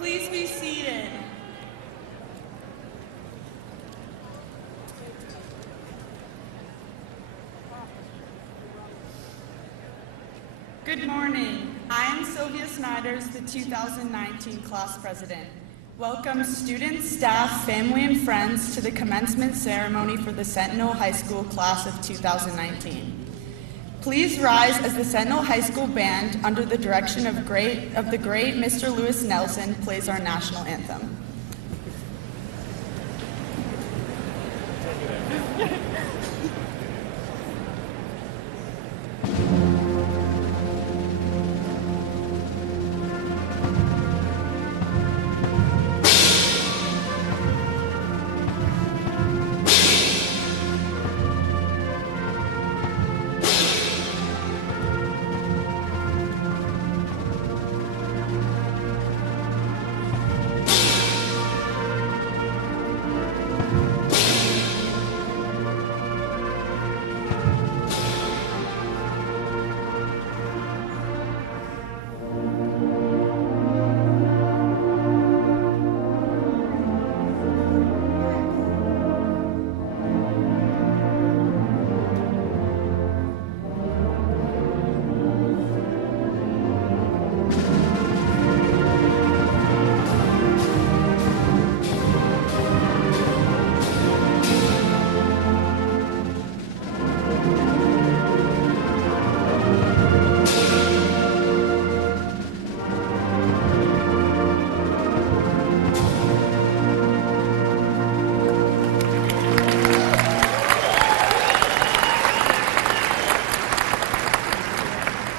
Please be seated. Good morning. I am Sylvia Snyders, the 2019 class president. Welcome students, staff, family, and friends to the commencement ceremony for the Sentinel High School class of 2019. Please rise as the Sentinel High School Band, under the direction of the great Mr. Lewis Nelson, plays our national anthem.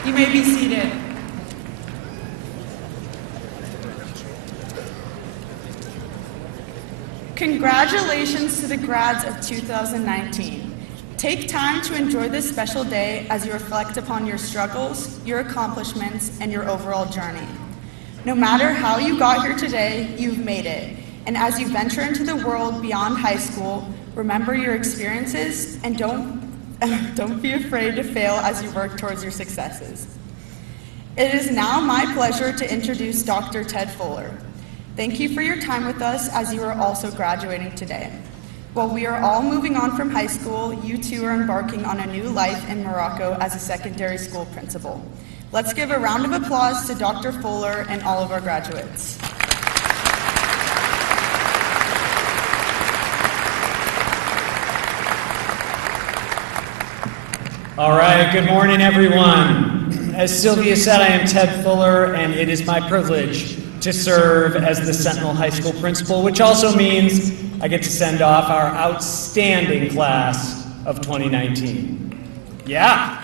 You may be seated. Congratulations to the grads of 2019. Take time to enjoy this special day as you reflect upon your struggles, your accomplishments, and your overall journey. No matter how you got here today, you've made it. And as you venture into the world beyond high school, remember your experiences and don't be afraid to fail as you work towards your successes. It is now my pleasure to introduce Dr. Ted Fuller. Thank you for your time with us as you are also graduating today. While we are all moving on from high school, you too are embarking on a new life in Morocco as a secondary school principal. Let's give a round of applause to Dr. Fuller and all of our graduates. All right, good morning, everyone. As Sylvia said, I am Ted Fuller, and it is my privilege to serve as the Sentinel High School principal, which also means I get to send off our outstanding class of 2019. Yeah.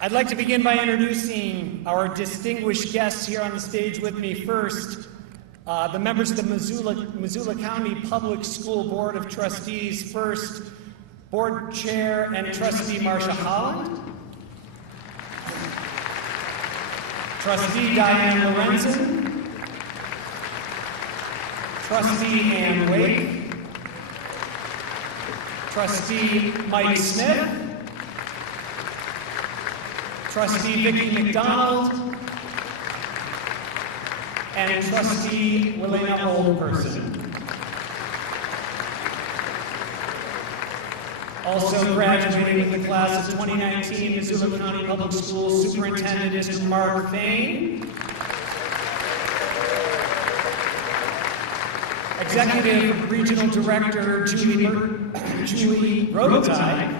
I'd like to begin by introducing our distinguished guests here on the stage with me. First, the members of the Missoula County Public School Board of Trustees. First, Board Chair and Trustee Marcia Holland. Trustee Diane Lorenzen. Trustee Ann Wake. Trustee Mike Smith. Trustee Vicki McDonald. And Trustee Wilena Oldperson. Also graduating with the class of 2019 Missoula County Public Schools Superintendent is Mark Fain. Executive Regional Director Julie Robitaille.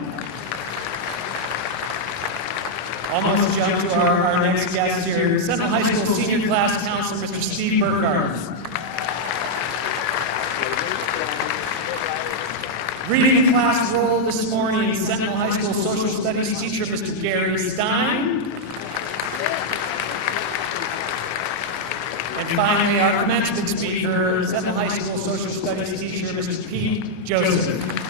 Almost jump to our next guest here, Sentinel High School Senior Class Counselor, Mr. Steve Burkhardt. Reading the class roll this morning, Sentinel High School Social Studies teacher, Mr. Gary Stein. And finally, our commencement speaker, Sentinel High School Social Studies teacher, Mr. Pete Joseph.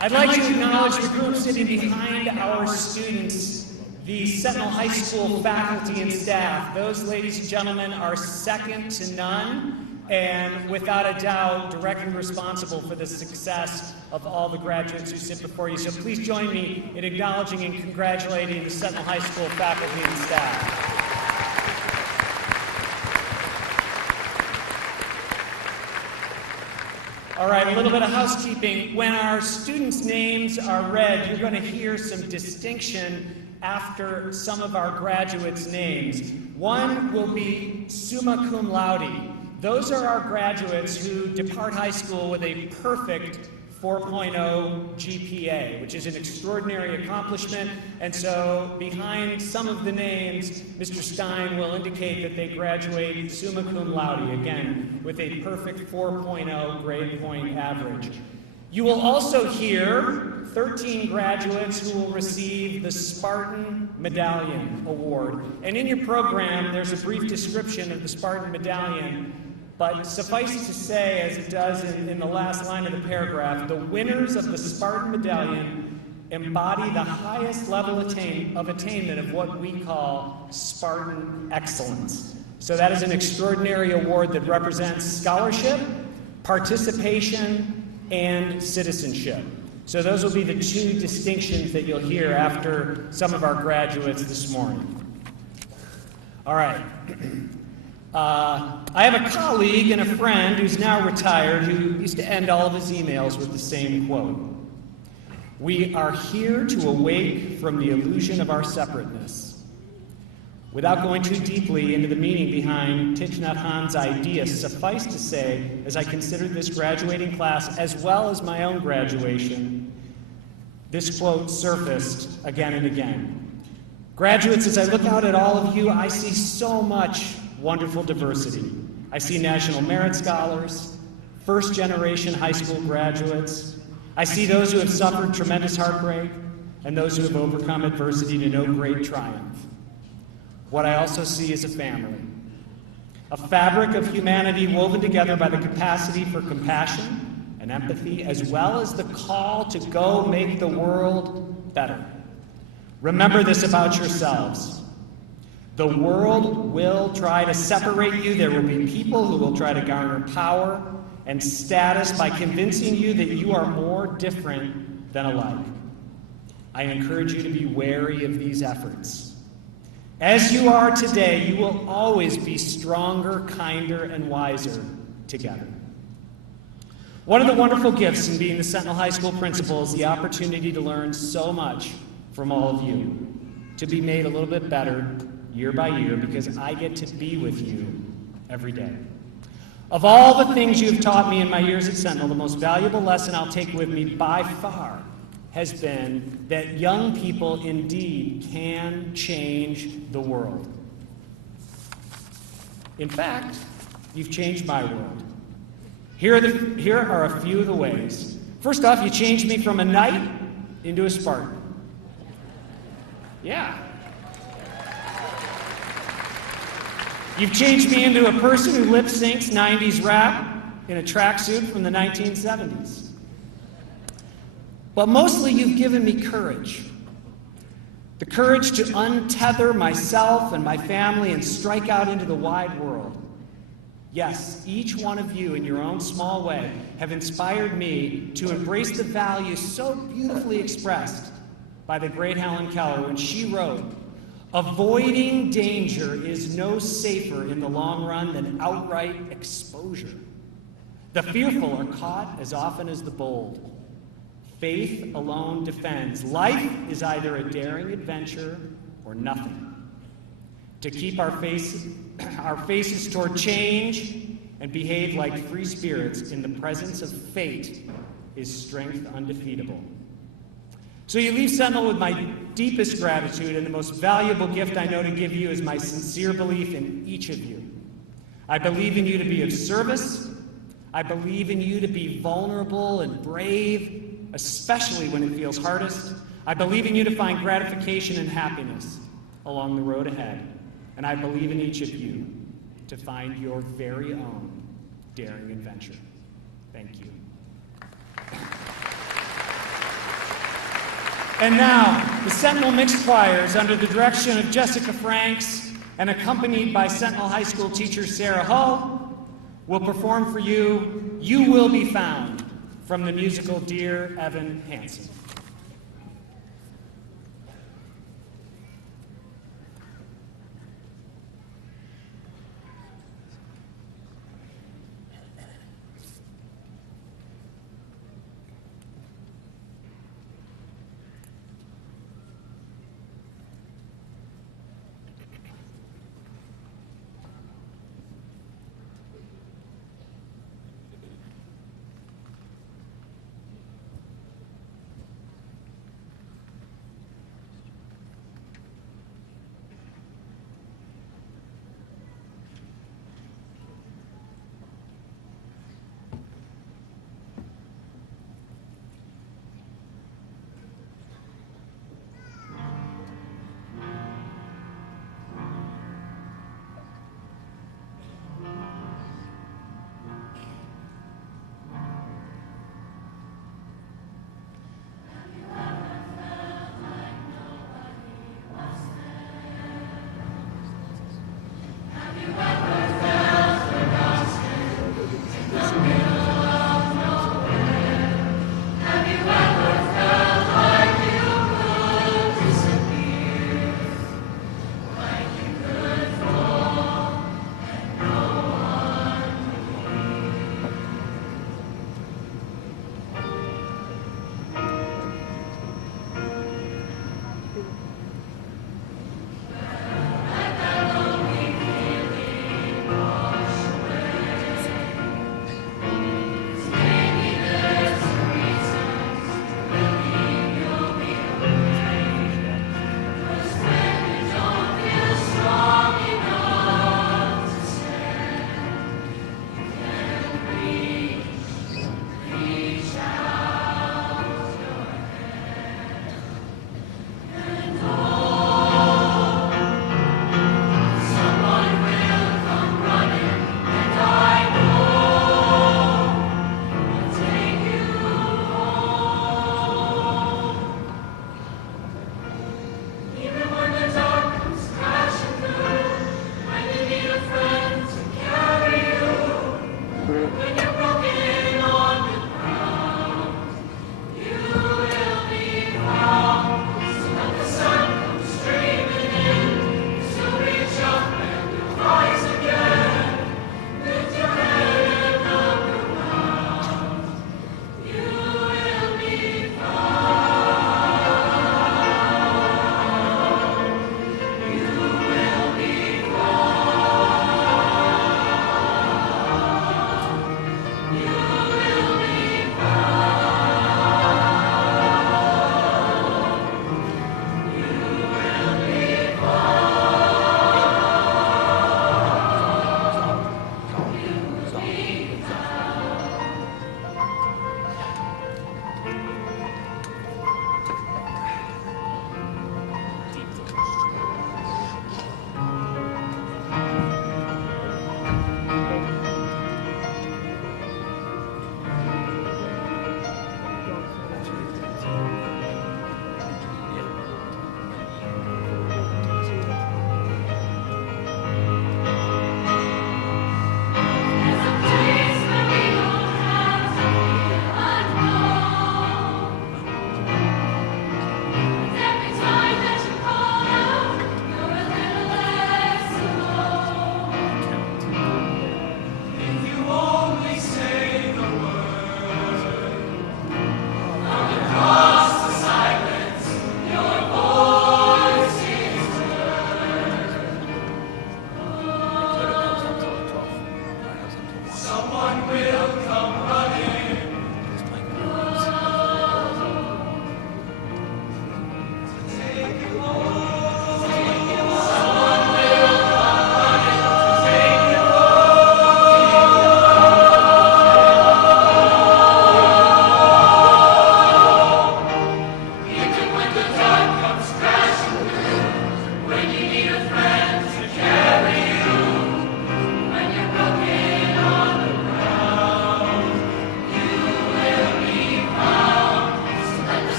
I'd like to acknowledge the group sitting behind our students, the Sentinel High School faculty and staff. Those, ladies and gentlemen, are second to none. and without a doubt, directly responsible for the success of all the graduates who sit before you. So please join me in acknowledging and congratulating the Sentinel High School faculty and staff. All right, a little bit of housekeeping. When our students' names are read, you're going to hear some distinction after some of our graduates' names. One will be summa cum laude. Those are our graduates who depart high school with a perfect 4.0 GPA, which is an extraordinary accomplishment. And so behind some of the names, Mr. Stein will indicate that they graduate summa cum laude, again, with a perfect 4.0 grade point average. You will also hear 13 graduates who will receive the Spartan Medallion Award. And in your program, there's a brief description of the Spartan Medallion. But suffice to say, as it does in the last line of the paragraph, the winners of the Spartan Medallion embody the highest level of attainment of what we call Spartan excellence. So that is an extraordinary award that represents scholarship, participation, and citizenship. So those will be the two distinctions that you'll hear after some of our graduates this morning. All right. I have a colleague and a friend who's now retired who used to end all of his emails with the same quote. We are here to awake from the illusion of our separateness. Without going too deeply into the meaning behind Thich Nhat Hanh's idea, suffice to say, as I considered this graduating class as well as my own graduation, this quote surfaced again and again. Graduates, as I look out at all of you, I see so much wonderful diversity. I see National Merit Scholars, first-generation high school graduates. I see those who have suffered tremendous heartbreak and those who have overcome adversity to know great triumph. What I also see is a family, a fabric of humanity woven together by the capacity for compassion and empathy, as well as the call to go make the world better. Remember this about yourselves. The world will try to separate you. There will be people who will try to garner power and status by convincing you that you are more different than alike. I encourage you to be wary of these efforts. As you are today, you will always be stronger, kinder, and wiser together. One of the wonderful gifts in being the Sentinel High School principal is the opportunity to learn so much from all of you, to be made a little bit better year by year, because I get to be with you every day. Of all the things you've taught me in my years at Sentinel, the most valuable lesson I'll take with me by far has been that young people indeed can change the world. In fact, you've changed my world. Here are a few of the ways. First off, you changed me from a knight into a Spartan. Yeah. You've changed me into a person who lip syncs 90s rap in a tracksuit from the 1970s. But mostly you've given me courage. The courage to untether myself and my family and strike out into the wide world. Yes, each one of you in your own small way have inspired me to embrace the values so beautifully expressed by the great Helen Keller when she wrote, "Avoiding danger is no safer in the long run than outright exposure. The fearful are caught as often as the bold. Faith alone defends. Life is either a daring adventure or nothing. To keep our faces toward change and behave like free spirits in the presence of fate is strength undefeatable." So you leave Sentinel with my deepest gratitude, and the most valuable gift I know to give you is my sincere belief in each of you. I believe in you to be of service. I believe in you to be vulnerable and brave, especially when it feels hardest. I believe in you to find gratification and happiness along the road ahead. And I believe in each of you to find your very own daring adventure. Thank you. And now, the Sentinel Mixed Choirs, under the direction of Jessica Franks and accompanied by Sentinel High School teacher Sarah Hull, will perform for you "You Will Be Found" from the musical Dear Evan Hansen.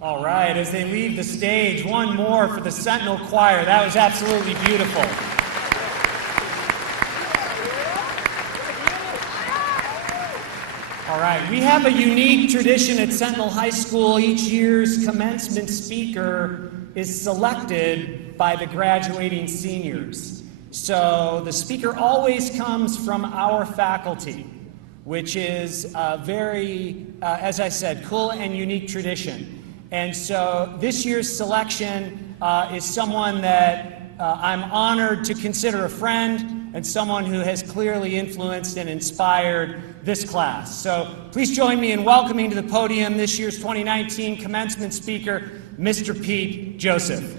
All right, as they leave the stage, one more for the Sentinel Choir. That was absolutely beautiful. All right, we have a unique tradition at Sentinel High School. Each year's commencement speaker is selected by the graduating seniors. So the speaker always comes from our faculty, which is a very, as I said, cool and unique tradition. And so this year's selection is someone that I'm honored to consider a friend and someone who has clearly influenced and inspired this class. So please join me in welcoming to the podium this year's 2019 commencement speaker, Mr. Pete Joseph.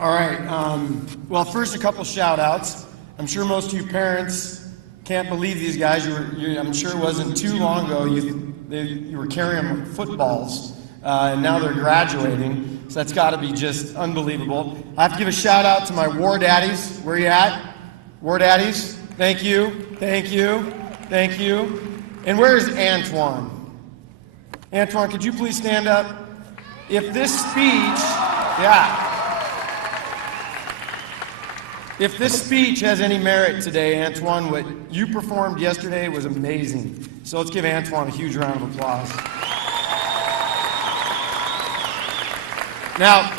All right, well, first a couple shout outs. I'm sure most of you parents can't believe these guys. I'm sure it wasn't too long ago you were carrying them footballs, and now they're graduating. So that's got to be just unbelievable. I have to give a shout out to my war daddies. Where you at? War daddies, thank you, thank you, thank you. And where's Antoine? Antoine, could you please stand up? If this speech, if this speech has any merit today, Antoine, what you performed yesterday was amazing. So let's give Antoine a huge round of applause. Now,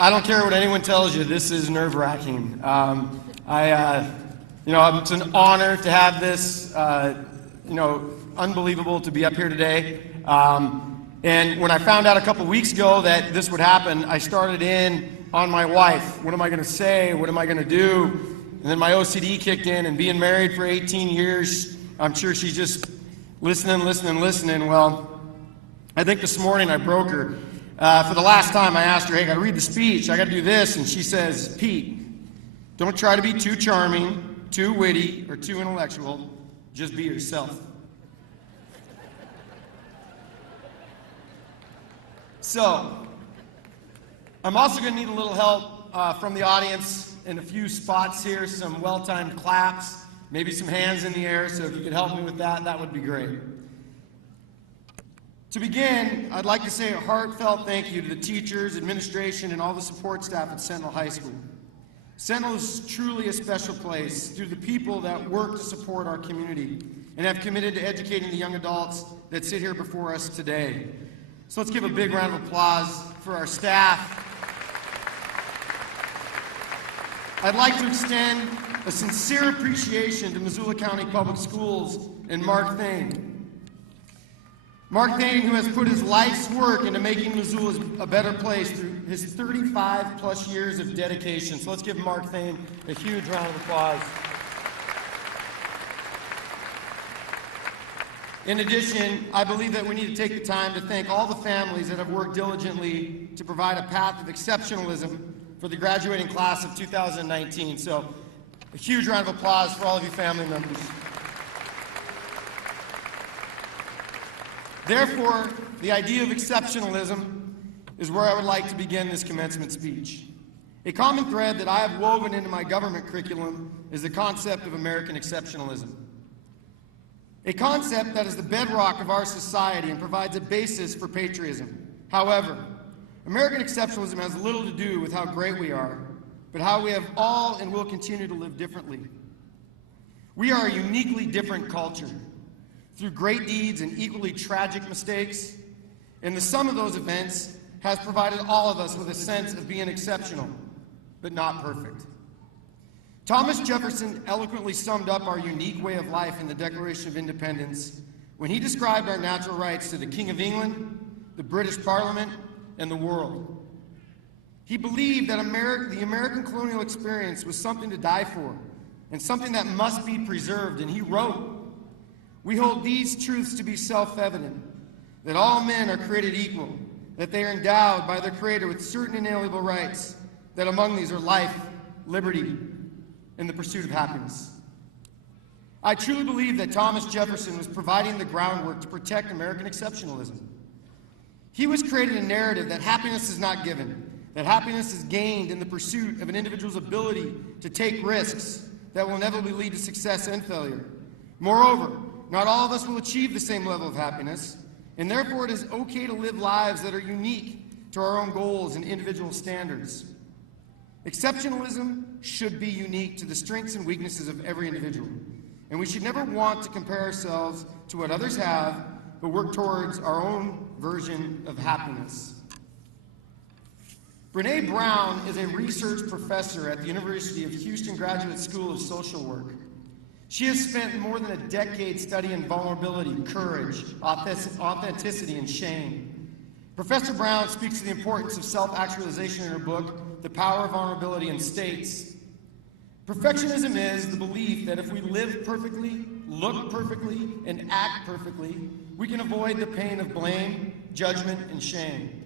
I don't care what anyone tells you, this is nerve-wracking. It's an honor to have this, unbelievable to be up here today. And when I found out a couple weeks ago that this would happen, I started in on my wife. What am I going to say? What am I going to do? And then my OCD kicked in, and being married for 18 years, I'm sure she's just listening. Well, I think this morning I broke her. For the last time, I asked her, hey, I got to read the speech. I got to do this. And she says, Pete, don't try to be too charming, too witty, or too intellectual. Just be yourself. So, I'm also going to need a little help from the audience in a few spots here, some well-timed claps, maybe some hands in the air, so if you could help me with that, that would be great. To begin, I'd like to say a heartfelt thank you to the teachers, administration, and all the support staff at Sentinel High School. Sentinel is truly a special place through the people that work to support our community and have committed to educating the young adults that sit here before us today. So let's give a big round of applause for our staff. I'd like to extend a sincere appreciation to Missoula County Public Schools and Mark Thane. Mark Thane, who has put his life's work into making Missoula a better place through his 35 plus years of dedication. So let's give Mark Thane a huge round of applause. In addition, I believe that we need to take the time to thank all the families that have worked diligently to provide a path of exceptionalism for the graduating class of 2019. So a huge round of applause for all of you family members. Therefore, the idea of exceptionalism is where I would like to begin this commencement speech. A common thread that I have woven into my government curriculum is the concept of American exceptionalism. A concept that is the bedrock of our society and provides a basis for patriotism. However, American exceptionalism has little to do with how great we are, but how we have all and will continue to live differently. We are a uniquely different culture, through great deeds and equally tragic mistakes, and the sum of those events has provided all of us with a sense of being exceptional, but not perfect. Thomas Jefferson eloquently summed up our unique way of life in the Declaration of Independence when he described our natural rights to the King of England, the British Parliament, and the world. He believed that the American colonial experience was something to die for and something that must be preserved, and he wrote, "We hold these truths to be self-evident, that all men are created equal, that they are endowed by their Creator with certain inalienable rights, that among these are life, liberty, and the pursuit of happiness." I truly believe that Thomas Jefferson was providing the groundwork to protect American exceptionalism. He was creating a narrative that happiness is not given, that happiness is gained in the pursuit of an individual's ability to take risks, that will inevitably lead to success and failure. Moreover, not all of us will achieve the same level of happiness, and therefore it is okay to live lives that are unique to our own goals and individual standards. Exceptionalism should be unique to the strengths and weaknesses of every individual, and we should never want to compare ourselves to what others have, but work towards our own version of happiness. Brene Brown is a research professor at the University of Houston Graduate School of Social Work. She has spent more than a decade studying vulnerability, courage, authenticity, and shame. Professor Brown speaks to the importance of self-actualization in her book, The Power of Vulnerability, and states, perfectionism is the belief that if we live perfectly, look perfectly, and act perfectly, we can avoid the pain of blame, judgment, and shame.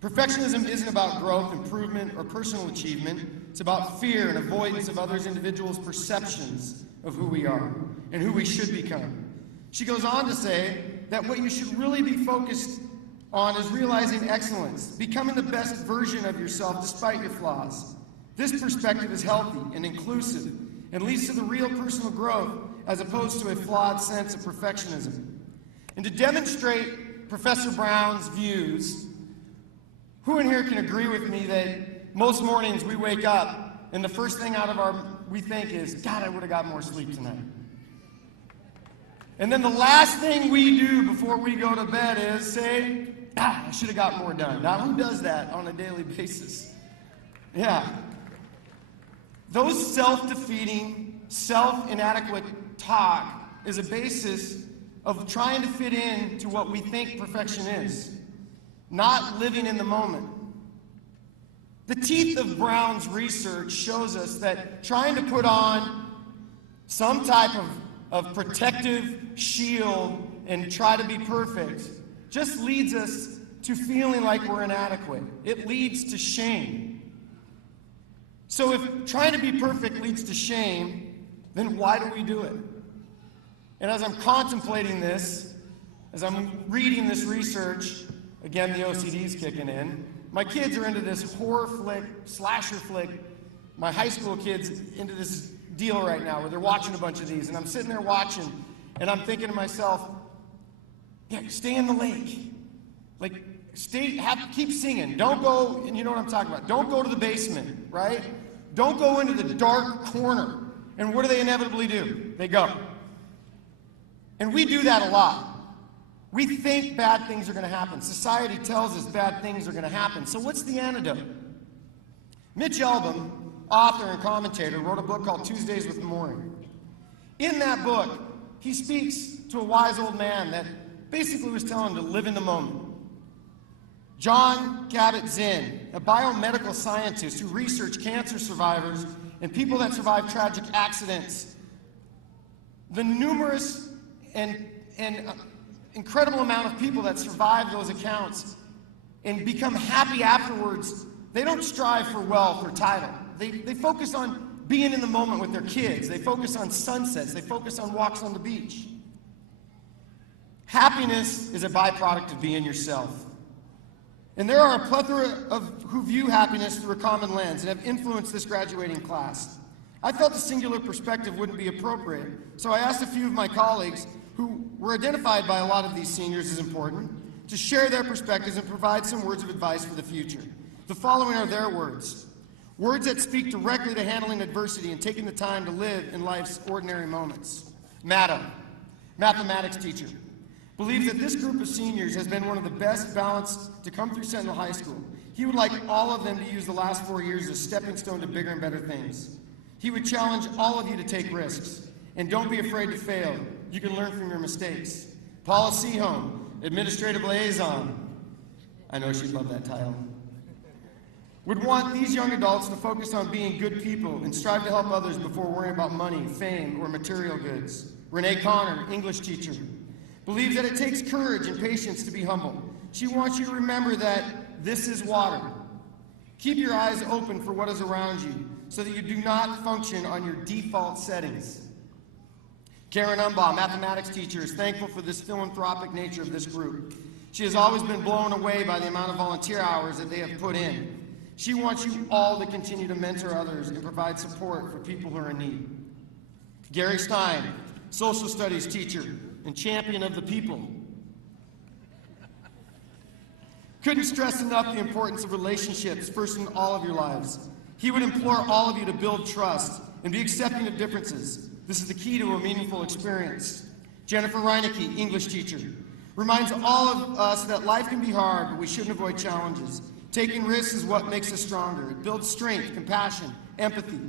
Perfectionism isn't about growth, improvement, or personal achievement. It's about fear and avoidance of others' individuals' perceptions of who we are and who we should become. She goes on to say that what you should really be focused on is realizing excellence, becoming the best version of yourself despite your flaws. This perspective is healthy and inclusive and leads to the real personal growth as opposed to a flawed sense of perfectionism. And to demonstrate Professor Brown's views, who in here can agree with me that most mornings we wake up and the first thing we think is, God, I would have got more sleep tonight. And then the last thing we do before we go to bed is say, I should have got more done. Now, who does that on a daily basis? Yeah. Those self-defeating, self-inadequate talk is a basis of trying to fit in to what we think perfection is, not living in the moment. The teeth of Brown's research shows us that trying to put on some type of protective shield and try to be perfect just leads us to feeling like we're inadequate. It leads to shame. So if trying to be perfect leads to shame, then why do we do it? And as I'm contemplating this, as I'm reading this research, again, the OCD's kicking in. My kids are into this horror flick, slasher flick. My high school kids into this deal right now where they're watching a bunch of these. And I'm sitting there watching, and I'm thinking to myself, yeah, stay in the lake. Like, keep singing. Don't go, and you know what I'm talking about. Don't go to the basement, right? Don't go into the dark corner. And what do they inevitably do? They go. And we do that a lot. We think bad things are going to happen. Society tells us bad things are going to happen. So what's the antidote? Mitch Albom, author and commentator, wrote a book called Tuesdays with Morrie. In that book, he speaks to a wise old man that basically was telling him to live in the moment. John Kabat-Zinn, a biomedical scientist who researched cancer survivors and people that survived tragic accidents, the numerous and incredible amount of people that survive those accounts and become happy afterwards, they don't strive for wealth or title. They focus on being in the moment with their kids. They focus on sunsets. They focus on walks on the beach. Happiness is a byproduct of being yourself. And there are a plethora of who view happiness through a common lens and have influenced this graduating class. I felt a singular perspective wouldn't be appropriate, so I asked a few of my colleagues who were identified by a lot of these seniors as important, to share their perspectives and provide some words of advice for the future. The following are their words. Words that speak directly to handling adversity and taking the time to live in life's ordinary moments. Madam, mathematics teacher, believes that this group of seniors has been one of the best balanced to come through Sentinel High School. He would like all of them to use the last 4 years as a stepping stone to bigger and better things. He would challenge all of you to take risks, and don't be afraid to fail. You can learn from your mistakes. Paula Seaholm, Administrative Liaison. I know she'd love that title. Would want these young adults to focus on being good people and strive to help others before worrying about money, fame, or material goods. Renee Connor, English teacher, believes that it takes courage and patience to be humble. She wants you to remember that this is water. Keep your eyes open for what is around you so that you do not function on your default settings. Karen Umbaugh, mathematics teacher, is thankful for this philanthropic nature of this group. She has always been blown away by the amount of volunteer hours that they have put in. She wants you all to continue to mentor others and provide support for people who are in need. Gary Stein, social studies teacher and champion of the people. Couldn't stress enough the importance of relationships first in all of your lives. He would implore all of you to build trust and be accepting of differences. This is the key to a meaningful experience. Jennifer Reinecke, English teacher, reminds all of us that life can be hard, but we shouldn't avoid challenges. Taking risks is what makes us stronger. It builds strength, compassion, empathy.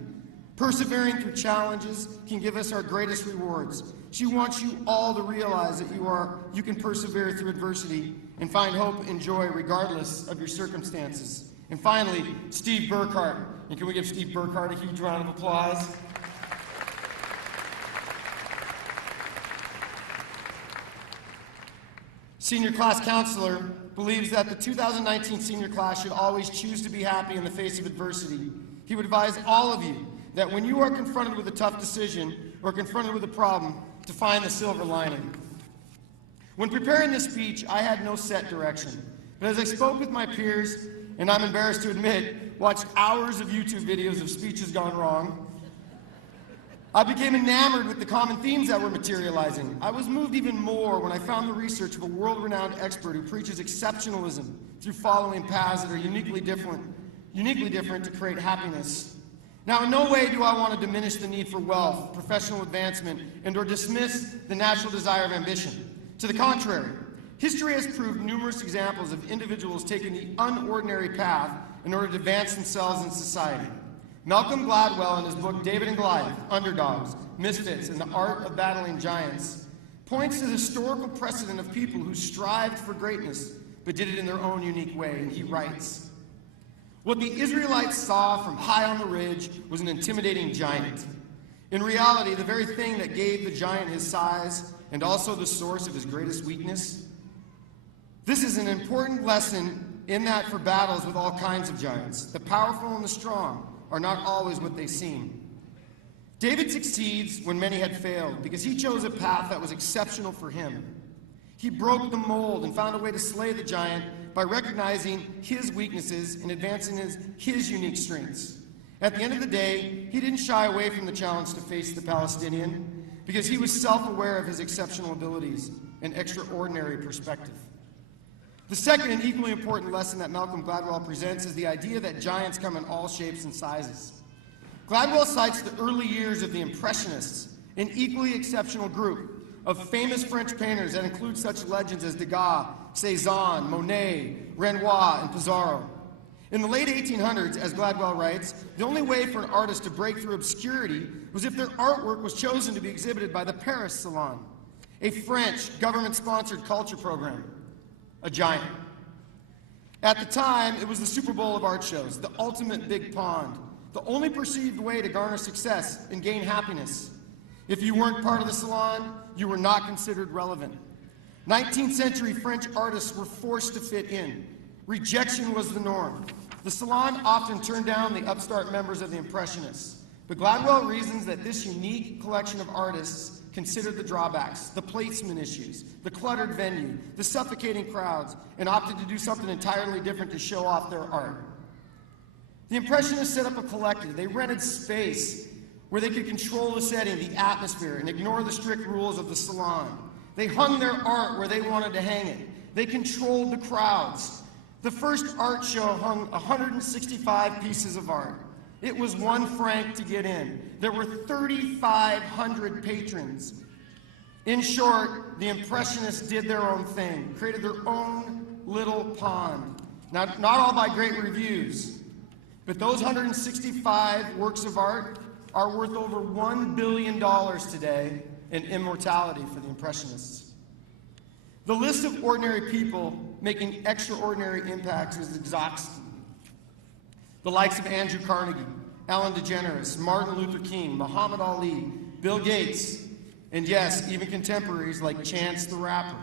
Persevering through challenges can give us our greatest rewards. She wants you all to realize that you can persevere through adversity and find hope and joy regardless of your circumstances. And finally, Steve Burkhart. And can we give Steve Burkhart a huge round of applause? Senior class counselor believes that the 2019 senior class should always choose to be happy in the face of adversity. He would advise all of you that when you are confronted with a tough decision or confronted with a problem, to find the silver lining. When preparing this speech, I had no set direction. But as I spoke with my peers, and I'm embarrassed to admit, watched hours of YouTube videos of speeches gone wrong, I became enamored with the common themes that were materializing. I was moved even more when I found the research of a world-renowned expert who preaches exceptionalism through following paths that are uniquely different to create happiness. Now, in no way do I want to diminish the need for wealth, professional advancement, and or dismiss the natural desire of ambition. To the contrary, history has proved numerous examples of individuals taking the unordinary path in order to advance themselves in society. Malcolm Gladwell, in his book David and Goliath, Underdogs, Misfits, and the Art of Battling Giants, points to the historical precedent of people who strived for greatness but did it in their own unique way, and he writes, "What the Israelites saw from high on the ridge was an intimidating giant. In reality, the very thing that gave the giant his size and also the source of his greatest weakness. This is an important lesson in that for battles with all kinds of giants, the powerful and the strong are not always what they seem. David succeeds when many had failed because he chose a path that was exceptional for him. He broke the mold and found a way to slay the giant by recognizing his weaknesses and advancing his unique strengths. At the end of the day, he didn't shy away from the challenge to face the Palestinian because he was self-aware of his exceptional abilities and extraordinary perspective. The second and equally important lesson that Malcolm Gladwell presents is the idea that giants come in all shapes and sizes. Gladwell cites the early years of the Impressionists, an equally exceptional group of famous French painters that include such legends as Degas, Cézanne, Monet, Renoir, and Pissarro. In the late 1800s, as Gladwell writes, the only way for an artist to break through obscurity was if their artwork was chosen to be exhibited by the Paris Salon, a French government-sponsored culture program. A giant. At the time, it was the Super Bowl of art shows, the ultimate big pond, the only perceived way to garner success and gain happiness. If you weren't part of the salon, you were not considered relevant. 19th century French artists were forced to fit in. Rejection was the norm. The salon often turned down the upstart members of the Impressionists. But Gladwell reasons that this unique collection of artists considered the drawbacks, the placement issues, the cluttered venue, the suffocating crowds, and opted to do something entirely different to show off their art. The Impressionists set up a collective. They rented space where they could control the setting, the atmosphere, and ignore the strict rules of the salon. They hung their art where they wanted to hang it. They controlled the crowds. The first art show hung 165 pieces of art. It was 1 franc to get in. There were 3,500 patrons. In short, the Impressionists did their own thing, created their own little pond. Now, not all by great reviews, but those 165 works of art are worth over $1 billion today in immortality for the Impressionists. The list of ordinary people making extraordinary impacts is exhaustive. The likes of Andrew Carnegie, Ellen DeGeneres, Martin Luther King, Muhammad Ali, Bill Gates, and yes, even contemporaries like Chance the Rapper.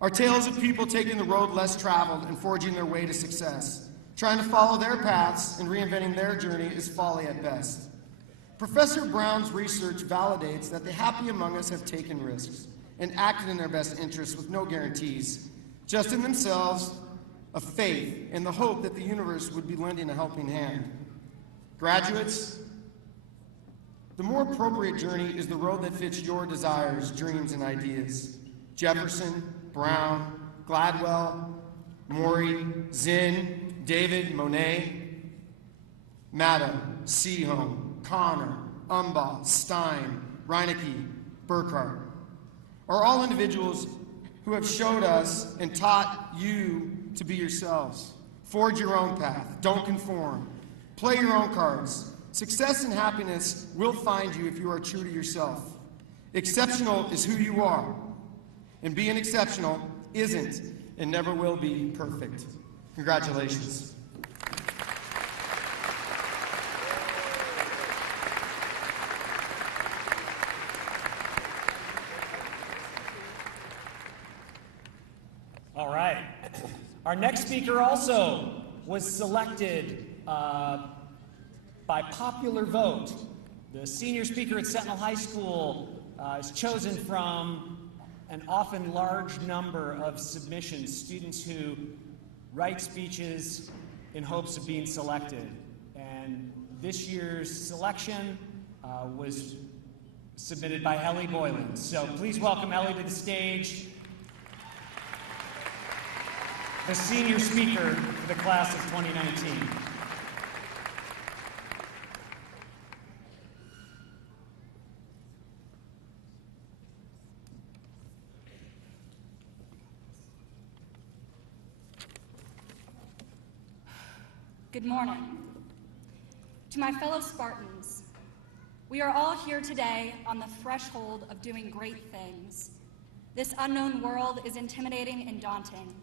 Are tales of people taking the road less traveled and forging their way to success. Trying to follow their paths and reinventing their journey is folly at best. Professor Brown's research validates that the happy among us have taken risks and acted in their best interests with no guarantees, just in themselves, of faith and the hope that the universe would be lending a helping hand. Graduates, The more appropriate journey is the road that fits your desires, dreams, and ideas. Jefferson, Brown, Gladwell, Morey, Zinn, David, Monet, Maddow, Seaholm, Connor, Umbaugh, Stein, Reinecke, Burkhart are all individuals who have showed us and taught you to be yourselves. Forge your own path. Don't conform. Play your own cards. Success and happiness will find you if you are true to yourself. Exceptional is who you are, and being exceptional isn't and never will be perfect. Congratulations. All right. Our next speaker also was selected by popular vote. The senior speaker at Sentinel High School is chosen from an often large number of submissions, students who write speeches in hopes of being selected. And this year's selection was submitted by Ellie Boylan. So please welcome Ellie to the stage, the senior speaker for the class of 2019. Good morning. To my fellow Spartans, we are all here today on the threshold of doing great things. This unknown world is intimidating and daunting,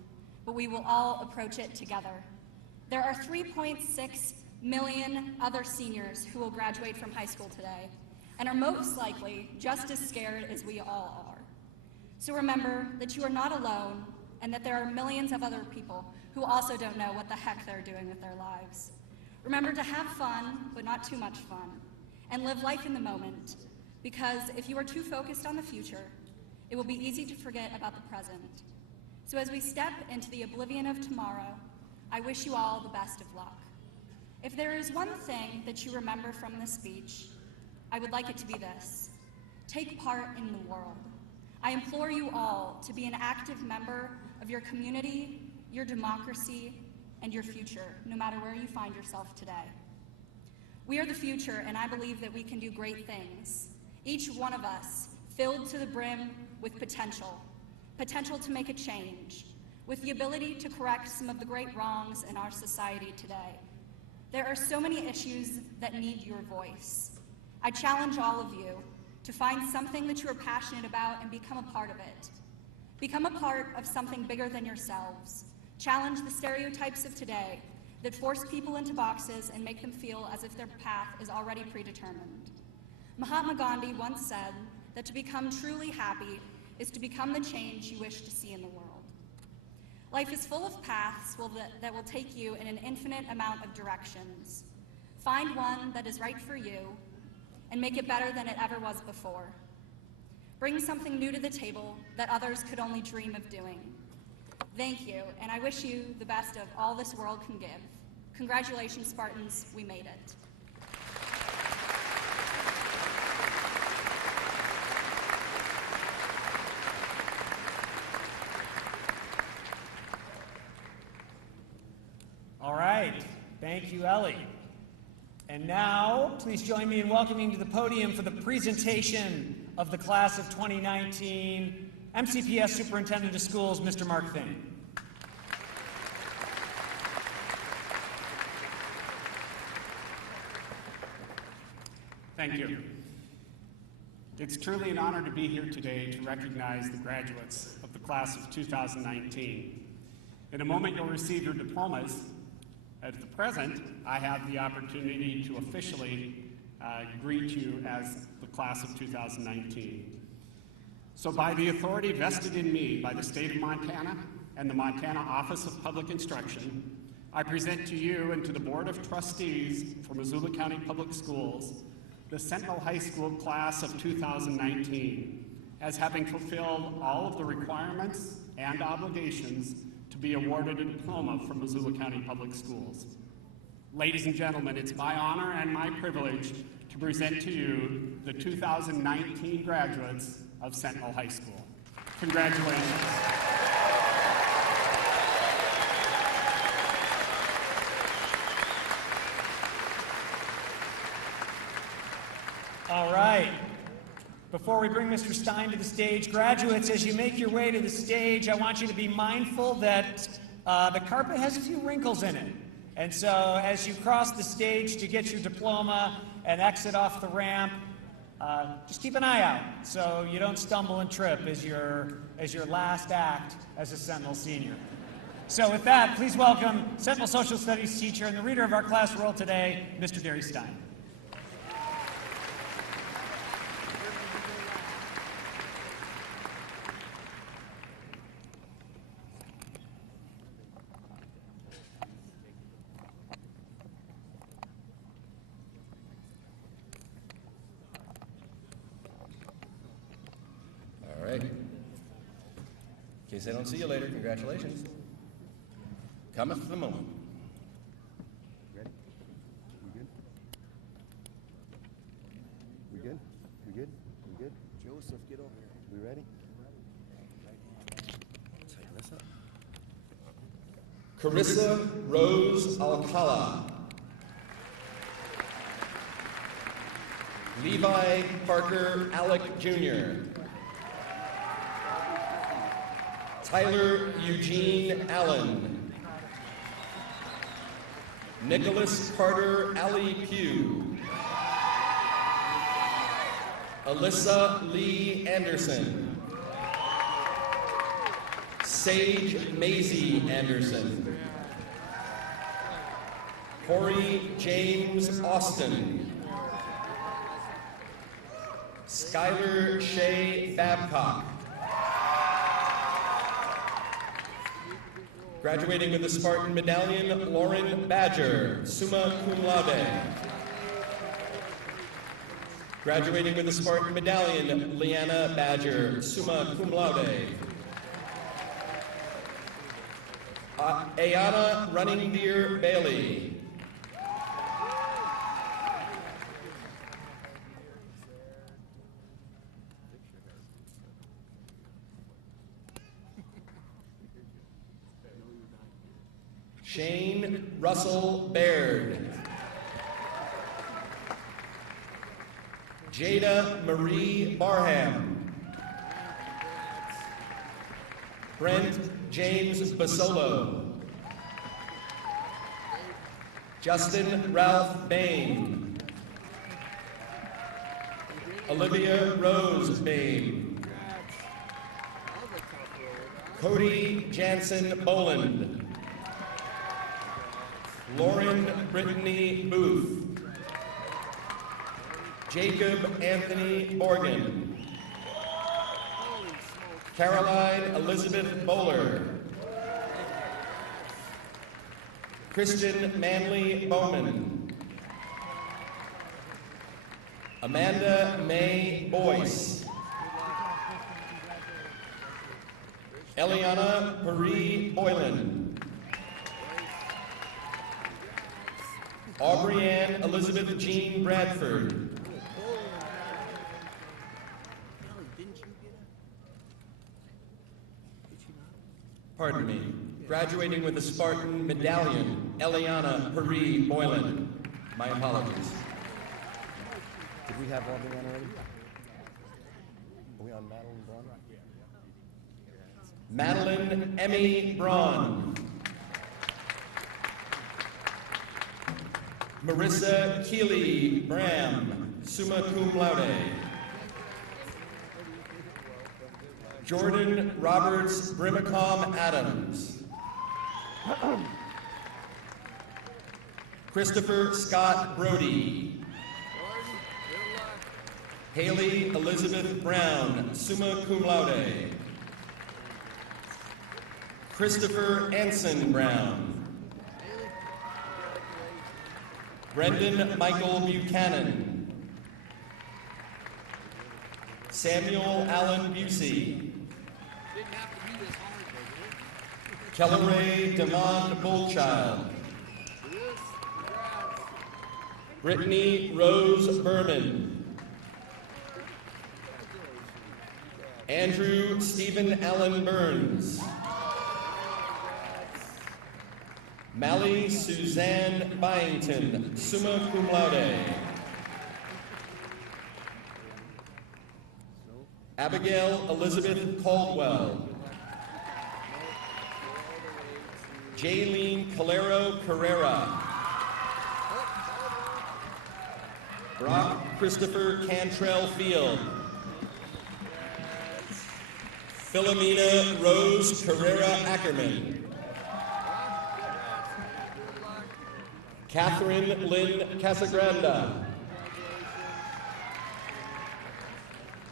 but we will all approach it together. There are 3.6 million other seniors who will graduate from high school today and are most likely just as scared as we all are. So remember that you are not alone and that there are millions of other people who also don't know what the heck they're doing with their lives. Remember to have fun, but not too much fun, and live life in the moment, because if you are too focused on the future, it will be easy to forget about the present. So as we step into the oblivion of tomorrow, I wish you all the best of luck. If there is one thing that you remember from this speech, I would like it to be this: take part in the world. I implore you all to be an active member of your community, your democracy, and your future, no matter where you find yourself today. We are the future, and I believe that we can do great things, each one of us filled to the brim with potential to make a change, with the ability to correct some of the great wrongs in our society today. There are so many issues that need your voice. I challenge all of you to find something that you are passionate about and become a part of it. Become a part of something bigger than yourselves. Challenge the stereotypes of today that force people into boxes and make them feel as if their path is already predetermined. Mahatma Gandhi once said that to become truly happy is to become the change you wish to see in the world. Life is full of paths that will take you in an infinite amount of directions. Find one that is right for you and make it better than it ever was before. Bring something new to the table that others could only dream of doing. Thank you, and I wish you the best of all this world can give. Congratulations, Spartans, we made it. All right, thank you, Ellie. And now, please join me in welcoming to the podium for the presentation of the class of 2019, MCPS Superintendent of Schools, Mr. Mark Finn. Thank you. It's truly an honor to be here today to recognize the graduates of the class of 2019. In a moment, you'll receive your diplomas. At the present, I have the opportunity to officially greet you as the class of 2019. So by the authority vested in me by the state of Montana and the Montana Office of Public Instruction, I present to you and to the Board of Trustees for Missoula County Public Schools the Sentinel High School class of 2019 as having fulfilled all of the requirements and obligations to be awarded a diploma from Missoula County Public Schools. Ladies and gentlemen, it's my honor and my privilege to present to you the 2019 graduates of Sentinel High School. Congratulations. All right. Before we bring Mr. Stein to the stage, graduates, as you make your way to the stage, I want you to be mindful that the carpet has a few wrinkles in it. And so as you cross the stage to get your diploma and exit off the ramp, just keep an eye out so you don't stumble and trip as your last act as a Sentinel senior. So with that, please welcome Sentinel Social Studies teacher and the reader of our class roll today, Mr. Gary Stein. All right. In case I don't see you later, congratulations. Cometh the moment. Ready? We good? We good? We good? We good? Joseph, get over here. We ready? Tighten this up. Carissa Rose Alcala. Levi Parker Alec Jr. Tyler Eugene Allen. Nicholas Carter Alley Pugh. Alyssa Lee Anderson. Sage Maisie Anderson. Corey James Austin. Skylar Shea Babcock. Graduating with the Spartan Medallion, Lauren Badger, summa cum laude. Graduating with the Spartan Medallion, Leanna Badger, summa cum laude. Ayana Running Deer Bailey. Shane Russell Baird. Jada Marie Barham. Brent James Basolo. Justin Ralph Bain. Olivia Rose Bain. Cody Jansen Boland. Lauren Brittany Booth. Jacob Anthony Morgan. Caroline Elizabeth Bowler. Christian Manley Bowman. Amanda May Boyce. Eliana Marie Boylan. Aubrey-Ann Elizabeth Jean Bradford. Pardon me. Graduating with the Spartan Medallion, Eliana Marie Boylan. My apologies. Did we have Aubrey-Ann already? Are we on Madeline Braun? Madeline Emmy Braun. Marissa Keeley Bram, summa cum laude. Jordan Roberts Brimacom Adams. Christopher Scott Brody. Haley Elizabeth Brown, summa cum laude. Christopher Anson Brown. Brendan Michael Buchanan. Samuel Allen Busey. Kelleray Devon Bullchild. Brittany Rose Berman. Andrew Stephen Allen Burns. Mally Suzanne Byington, summa cum laude. Abigail Elizabeth Caldwell. Jaylene Calero Carrera. Brock Christopher Cantrell Field. Philomena Rose Carrera Ackerman. Catherine Lynn Casagranda.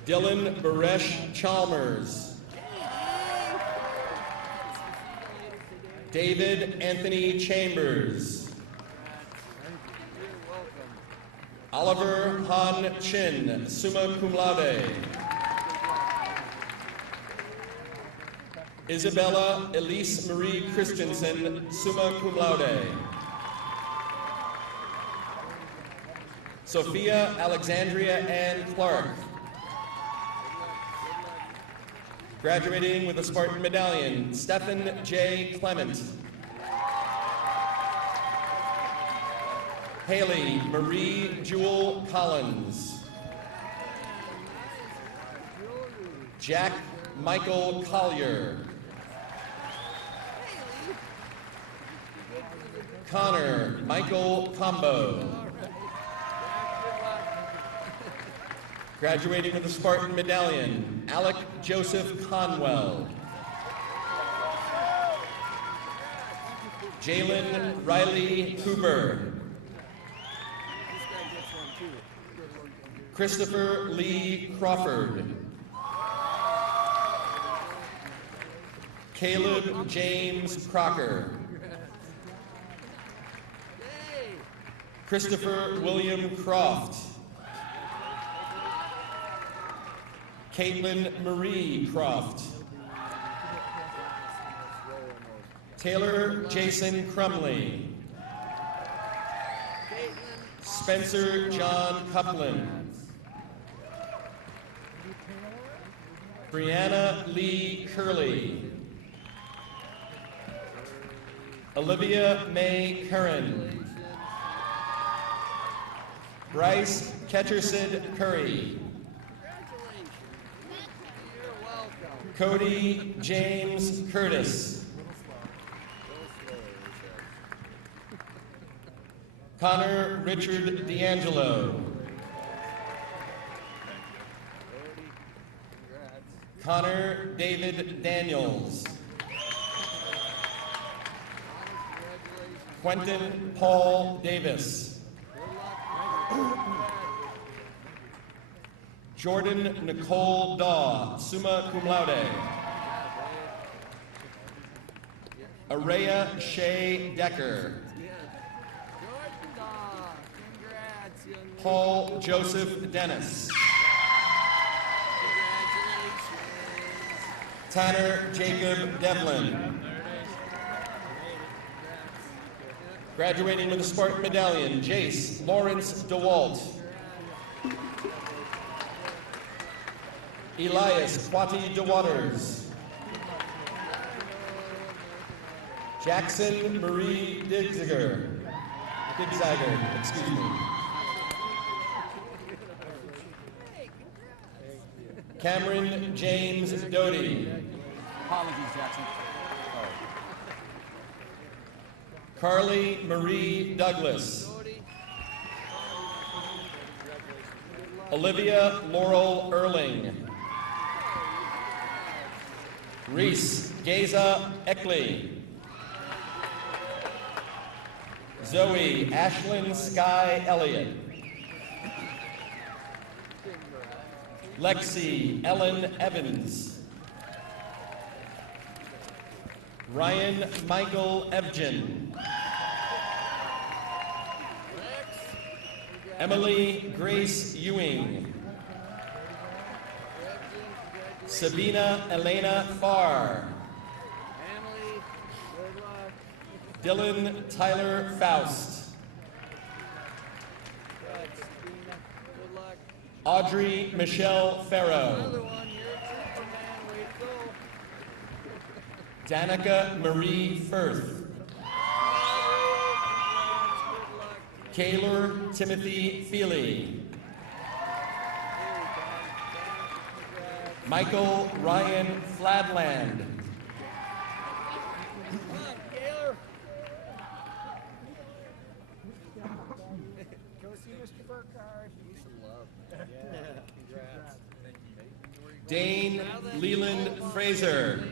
Dylan Baresh Chalmers. David Anthony Chambers. Oliver Han Chin, summa cum laude. Isabella Elise Marie Christensen, summa cum laude. Sophia Alexandria Ann Clark. Graduating with a Spartan Medallion, Stephen J. Clement. Haley Marie Jewel Collins. Jack Michael Collier. Connor Michael Combo. Graduating with a Spartan Medallion, Alec Joseph Conwell. Jalen Riley Cooper. Christopher Lee Crawford. Caleb James Crocker. Christopher William Croft. Caitlin Marie Croft. Taylor Jason Crumley. Spencer John Coupland. Brianna Lee Curley. Olivia May Curran. Bryce Ketchersid Curry. Cody James Curtis. Connor Richard D'Angelo. Connor David Daniels. Quentin Paul Davis. Jordan Nicole Daw, summa cum laude. Araya Shea Decker. Paul Joseph Dennis. Tanner Jacob Devlin. Graduating with a Spartan Medallion, Jace Lawrence DeWalt. Elias Kwati DeWaters. Jackson Marie Digziger, excuse me. Cameron James Doty. Apologies, Jackson. Carly Marie Douglas. Olivia Laurel Erling. Reese Geza Eckley. Zoe Ashlyn Sky Elliott. Lexi Ellen Evans. Ryan Michael Evgen. Emily Grace Ewing. Sabina Elena Farr. Dylan Tyler Faust. Audrey Michelle Farrow. Danica Marie Firth. Kaylor Timothy Feely. Michael Ryan Fladland. Dane Leland Fraser.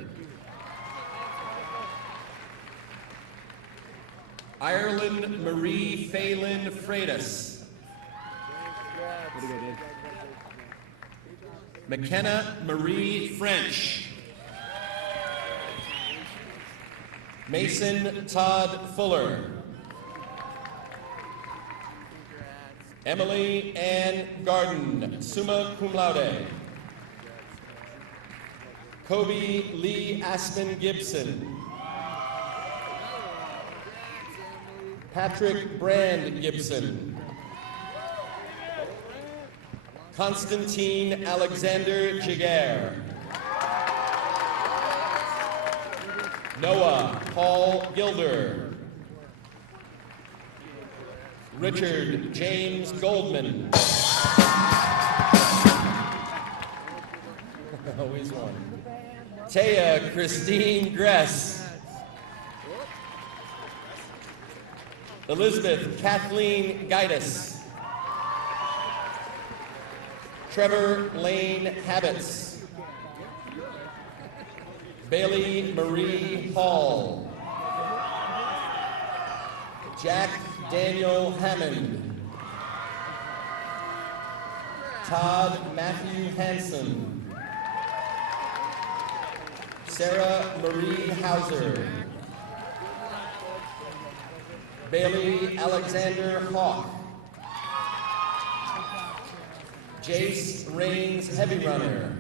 Ireland Marie Phelan Freitas. McKenna Marie French. Mason Todd Fuller. Emily Ann Garden, summa cum laude. Kobe Lee Aspen Gibson. Patrick Brand Gibson. Constantine Alexander Jaguar. Noah Paul Gilder. Richard James Goldman. Always one. Taya Christine Gress. Elizabeth Kathleen Gaitis. Trevor Lane Habits. Bailey Marie Hall. Jack Daniel Hammond. Todd Matthew Hansen. Sarah Marie Hauser. Bailey Alexander Hawk. Jace Rains Heavy Runner.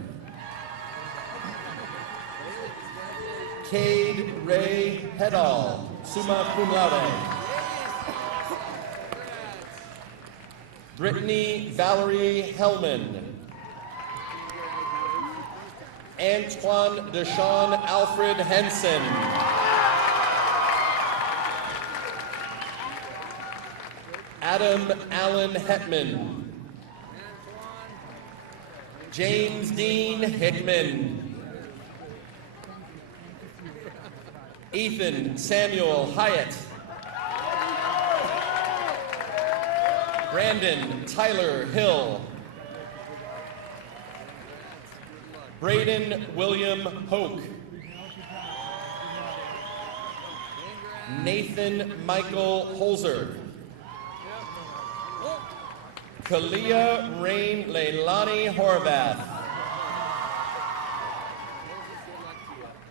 Cade Ray Hedall, summa cum laude. Brittany Valerie Hellman. Antoine Deshaun Alfred Henson. Adam Allen Hetman. James Dean Hickman. Ethan Samuel Hyatt. Brandon Tyler Hill. Braden William Hoke. Nathan Michael Holzer. Kalia Rain Leilani Horvath.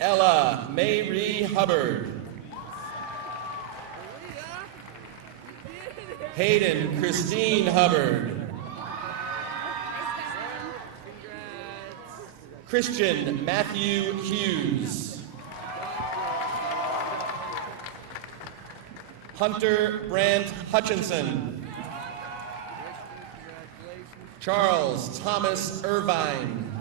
Ella Mayrie Hubbard. Hayden Christine Hubbard. Christian Matthew Hughes. Hunter Brandt Hutchinson. Charles Thomas Irvine.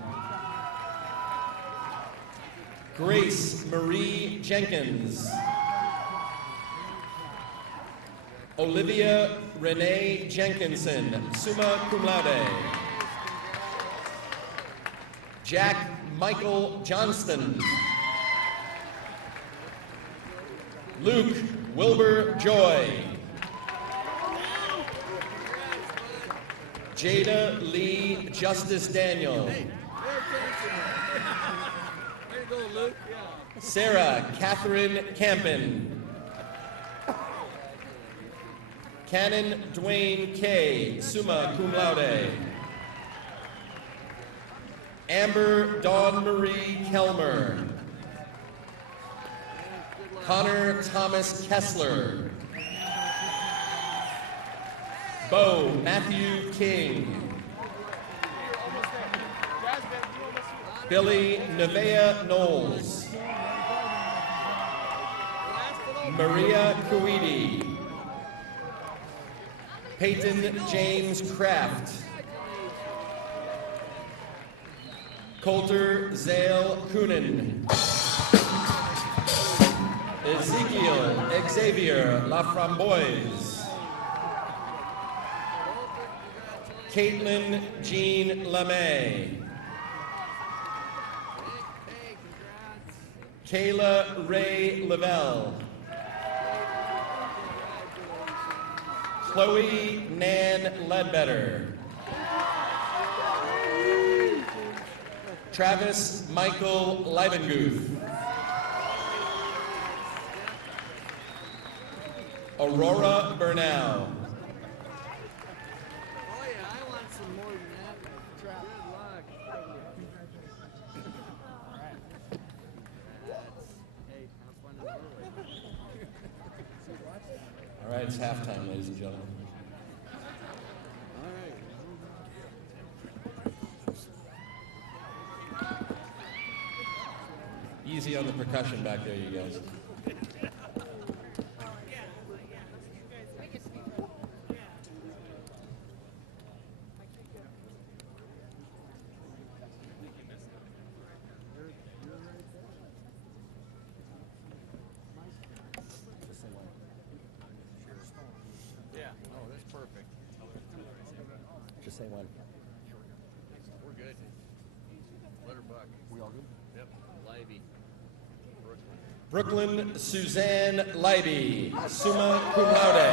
Grace Marie Jenkins. Olivia Renee Jenkinson, summa cum laude. Jack Michael Johnston. Luke Wilbur Joy. Jada Lee Justice Daniel. Sarah Catherine Campen. Canon Dwayne K., summa cum laude. Amber Dawn Marie Kelmer. Connor Thomas Kessler. Bo Matthew King. Billy Nevea Knowles. Maria Kuidi. Peyton James Kraft. Coulter Zale Coonan. Ezekiel Xavier Laframboise. Caitlin Jean LeMay. Kayla Ray Lavelle. Chloe Nan Ledbetter. Travis Michael Leibenguth. Aurora Burnell. All right, it's halftime, ladies and gentlemen. Easy on the percussion back there, you guys. Just say when. We're good. Letterbuck. We all good? Yep. Livey. Brooklyn Suzanne Leiby, summa cum laude.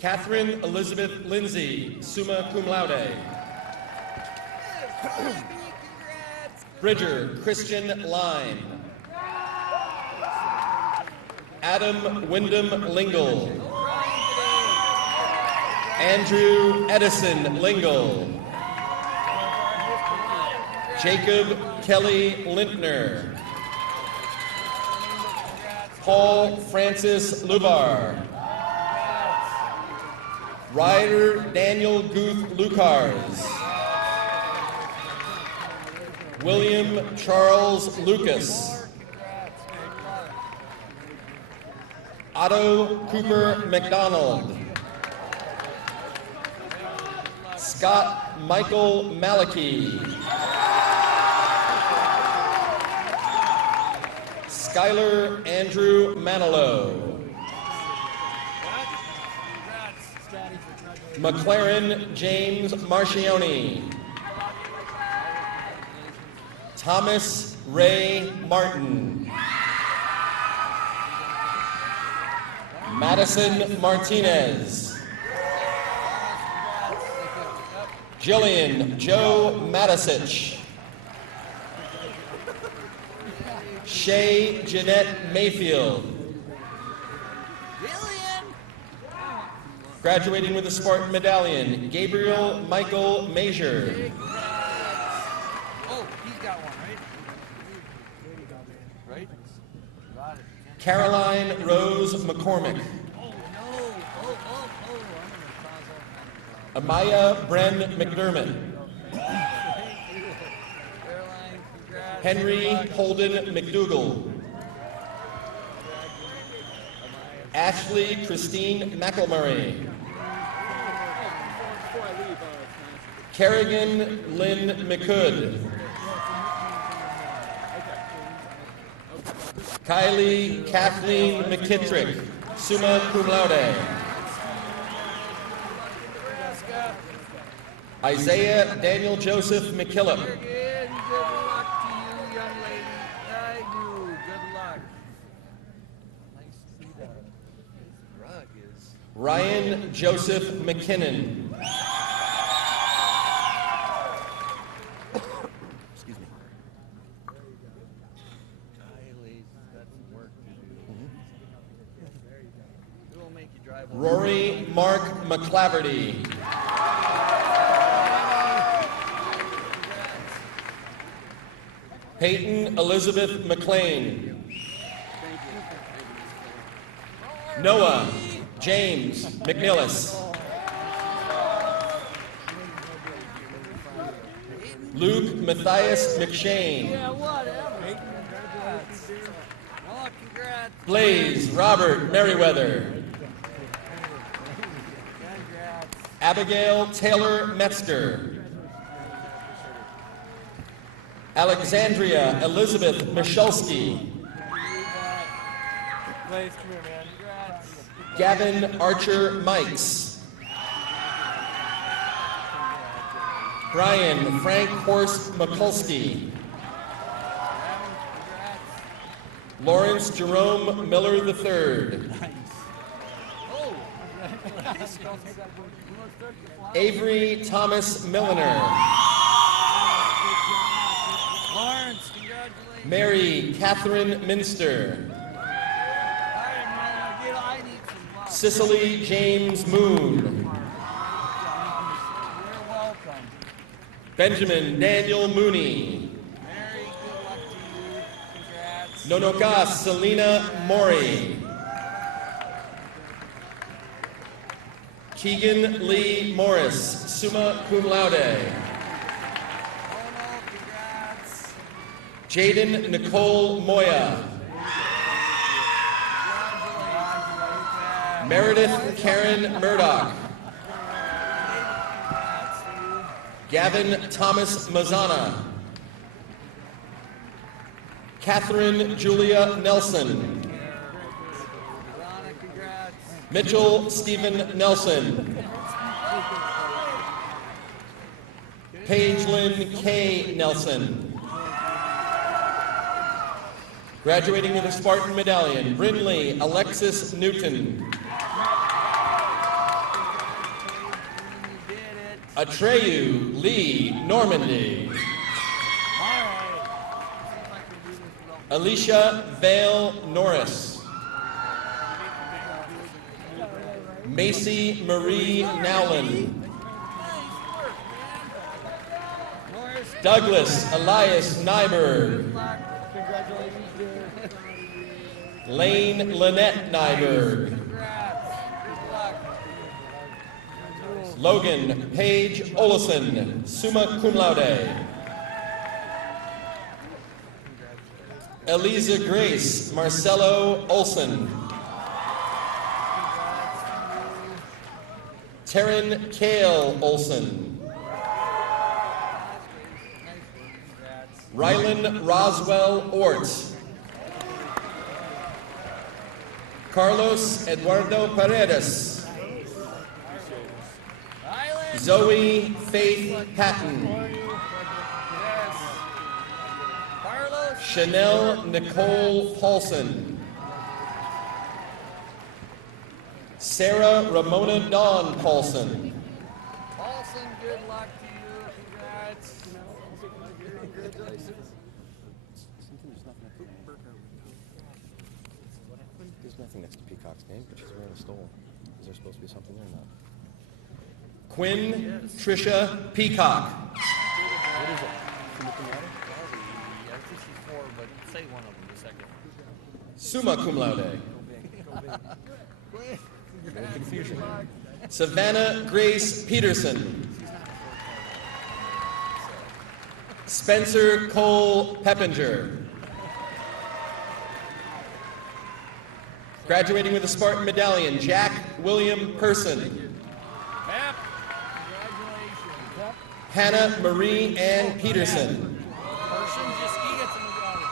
Catherine Elizabeth Lindsay, summa cum laude. Bridger Christian Line. Adam Wyndham Lingle. Andrew Edison Lingle. Jacob Kelly Lintner. Paul Francis Lubar. Ryder Daniel Guth Lucars. William Charles Lucas. Otto Cooper McDonald. Scott Michael Malicki. Skylar Andrew Manilow. McLaren James Marcioni. Thomas Ray Martin. Madison Martinez. Jillian Joe Matisich. Shay Jeanette Mayfield. Graduating with a Spartan Medallion, Gabriel Michael Major. Oh, he's got one, right? Right? Got it. Caroline Rose McCormick. Oh, no. Oh. I'm Amaya Bren McDermott. Caroline, congrats. Henry Holden McDougall. Ashley Christine McElmurray. Kerrigan Lynn McCood. Kylie Kathleen McKittrick, summa cum laude. Isaiah Daniel Joseph McKillop. Good luck to you, young lady. I do. Good luck. Nice to see that. Rug is. Ryan Joseph McKinnon. Excuse me. Kylie's got some work to do. It will make you drive. Rory Mark McClaverty. Peyton Elizabeth McLean. Noah James McNillis. Luke Matthias McShane. Yeah, whatever. Congrats. Oh, congrats. Blaze Robert Merriweather. Congrats. Abigail Taylor Metzger. Alexandria Elizabeth Michalski. Blaze, come here, man. Congrats. Gavin Archer Mikes. Brian Frank Horst Mikulski. Lawrence Jerome Miller III. Avery Thomas Milliner. Lawrence, congratulations. Mary Catherine Minster. I need some love. Cicely James Moon. You're welcome. Benjamin Daniel Mooney. Mary, good luck to you. Congrats. Nonoka Selena Mori. Keegan Lee Morris, summa cum laude. Congrats. Jaden Nicole Moya. Meredith Karen Murdoch. Gavin Thomas Mazzana. Catherine Julia Nelson. Congrats. Mitchell Stephen Nelson. Paige Lynn K. Nelson. Graduating with a Spartan Medallion, Brinley Alexis Newton. You did it. Atreyu Lee Normandy. All right. See if I can do this without Alicia Vale Norris. Macy Marie Nowlin. Morris. Douglas Elias Nyberg. Congratulations, dude. Lane Lynette Nyberg. Congrats. Good luck. Logan Paige Olison, summa cum laude. Eliza Grace Marcello Olson. Taryn Kale Olson. Rylan Roswell Ort. Carlos Eduardo Paredes. Zoe Faith Patton. Carlos. Chanel Nicole Paulson. Sarah Ramona Dawn Paulson. Paulson, good luck to you. Congrats. Congratulations. There's nothing next to Peacock's name, but she's wearing a stole. Is there supposed to be something there or not? Quinn Trisha Peacock. What is it? Summa cum laude? I think she's 4, but say one of them a second. Summa cum laude. No confusion. Savannah Grace Peterson. Spencer Cole Peppinger. Graduating with a Spartan Medallion, Jack William Person. Pep. Congratulations. Hannah Marie Ann Peterson. Person, just he gets a medallion.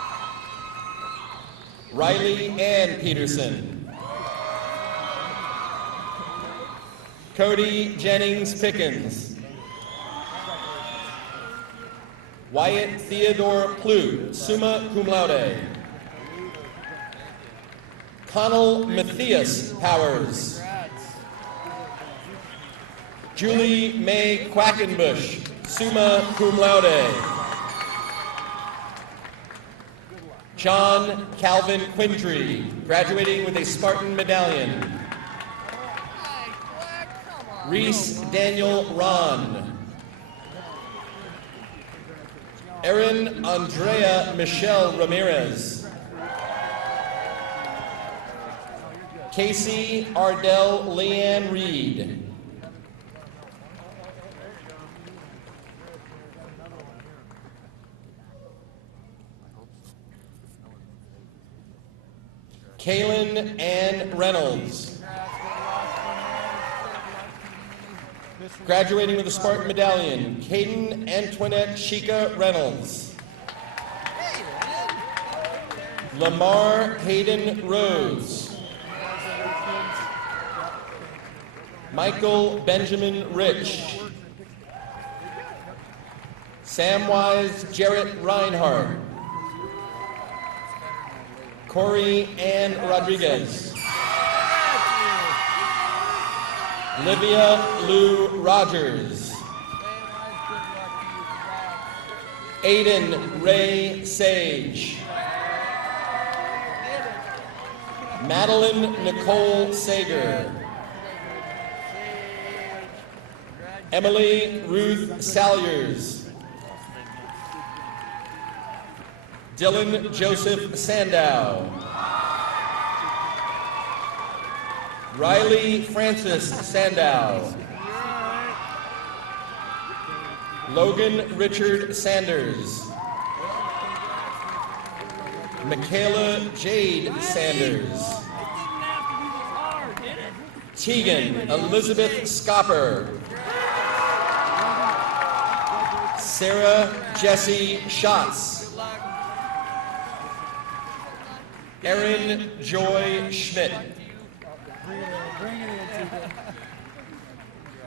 Riley Ann Peterson. Cody Jennings Pickens. Wyatt Theodore Plute, summa cum laude. Connell Matthias Powers. Julie May Quackenbush, summa cum laude. John Calvin Quindry, graduating with a Spartan Medallion. Reese Daniel Ron. Erin Andrea Michelle Ramirez. Casey Ardell Leanne Reed. Kaylin Ann Reynolds. Graduating with a Spartan Medallion, Caden Antoinette Sheikah Reynolds. Lamar Hayden Rhodes. Michael Benjamin Rich. Samwise Jarrett Reinhardt. Corey Ann Rodriguez. Livia Lou Rogers. Aiden Ray Sage. Madeline Nicole Sager. Emily Ruth Salyers. Dylan Joseph Sandow. Riley Francis Sandow. Logan Richard Sanders. Michaela Jade Sanders. Tegan Elizabeth Scopper. Sarah Jessie Schatz. Erin Joy Schmidt.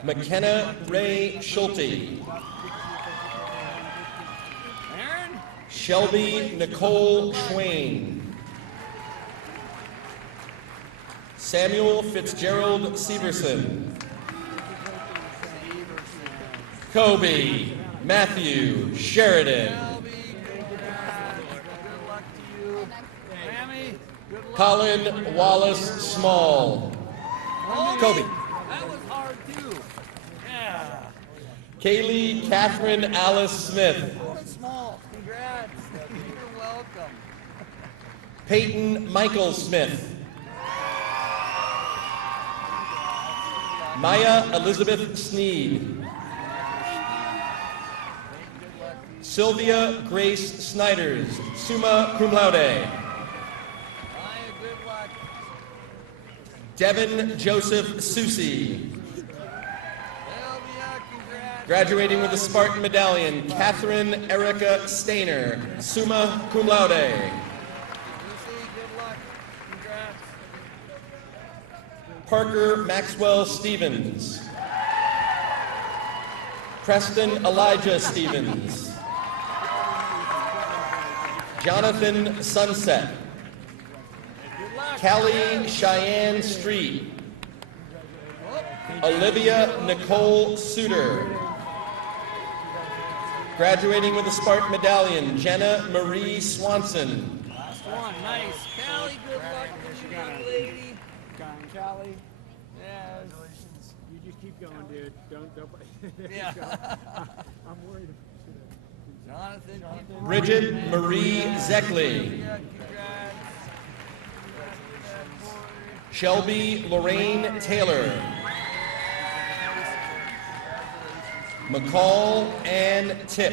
McKenna Ray Schulte. Shelby Nicole Schwain. Samuel Fitzgerald Severson. Kobe Matthew Sheridan. Colin Wallace Small. Kobe. That was hard too. Yeah. Kaylee Catherine Alice Smith. Small. Congrats. You're welcome. Peyton Michael Smith. Maya Elizabeth Sneed. Sylvia Grace Snyders, summa cum laude. Maya, good luck. Devin Joseph Susi. Sylvia, congrats. Graduating with a Spartan Medallion, Catherine Erica Stainer, summa cum laude. Lucy, good luck. Congrats. Parker Maxwell Stevens. Preston Elijah Stevens. Jonathan Sunset. Callie Cheyenne Street. Olivia Nicole Suter. Graduating with a Spartan Medallion, Jenna Marie Swanson. Last one. Nice. Callie, good luck. Young lady. Callie, Yes. you just keep going, dude. Don't. Yeah. I'm worried. Jonathan. Bridget Marie Zeckley. Yeah, congrats. Shelby Lorraine Taylor. McCall Ann Tip.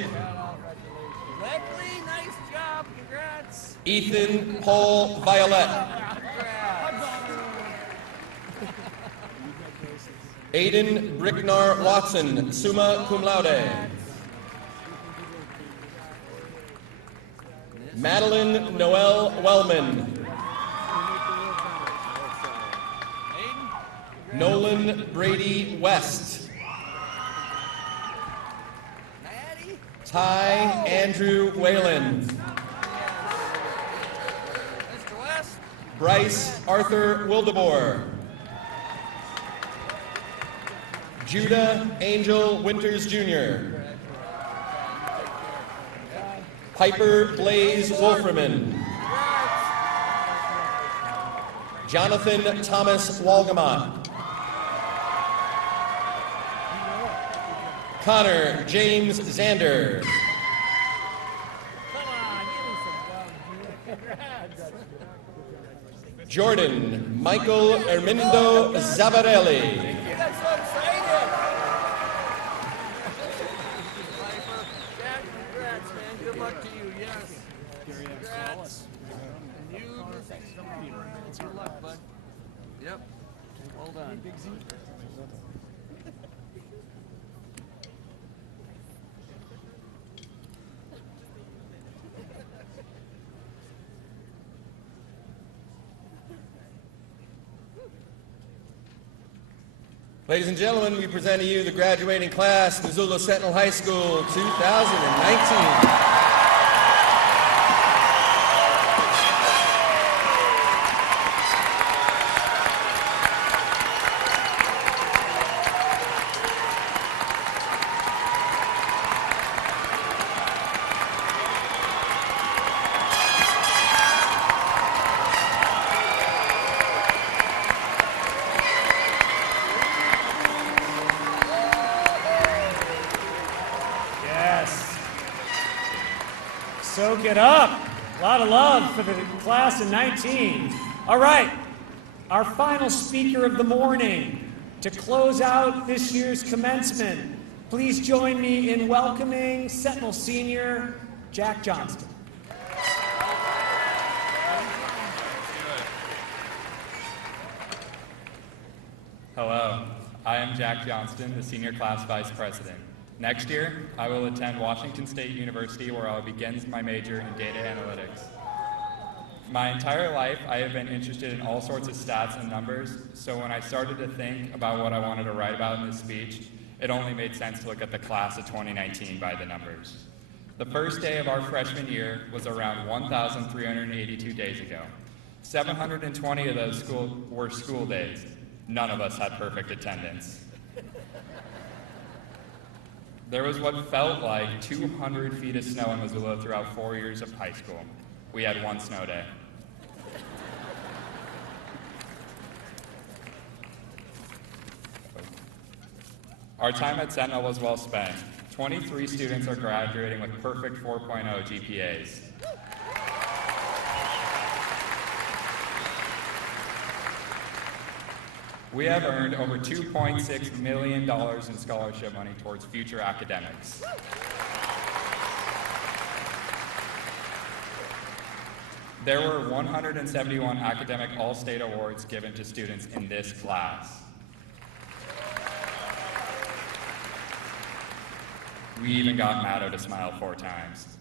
Beckley, nice job. Congrats. Ethan Paul Violet. Congrats. Aiden Bricknar Watson, summa cum laude. Madeline Noel Wellman. Nolan Brady West. Maddie. Ty Andrew Whalen. Mr. West. Bryce Arthur Wildeboer. Judah Angel Winters Jr. Piper Blaze Wolferman. Jonathan Thomas Walgamot. Connor James Zander. Come on, give me some love. Jordan Michael Ermindo Zavarelli. You got so excited. Piper, Jack, congrats, man. Good luck to you. Yes. Congrats. And you, good luck, bud. Yep. Well done. Ladies and gentlemen, we present to you the graduating class, Missoula Sentinel High School 2019. Soak it up. A lot of love for the class of 19. All right, our final speaker of the morning to close out this year's commencement. Please join me in welcoming Sentinel Senior Jack Johnston. Hello, I am Jack Johnston, the Senior Class Vice President. Next year, I will attend Washington State University, where I will begin my major in data analytics. My entire life, I have been interested in all sorts of stats and numbers, so when I started to think about what I wanted to write about in this speech, it only made sense to look at the class of 2019 by the numbers. The first day of our freshman year was around 1,382 days ago. 720 of those were school days. None of us had perfect attendance. There was what felt like 200 feet of snow in Missoula throughout 4 years of high school. We had one snow day. Our time at Sentinel was well spent. 23 students are graduating with perfect 4.0 GPAs. We have earned over $2.6 million in scholarship money towards future academics. There were 171 academic all-state awards given to students in this class. We even got Matto to smile 4 times.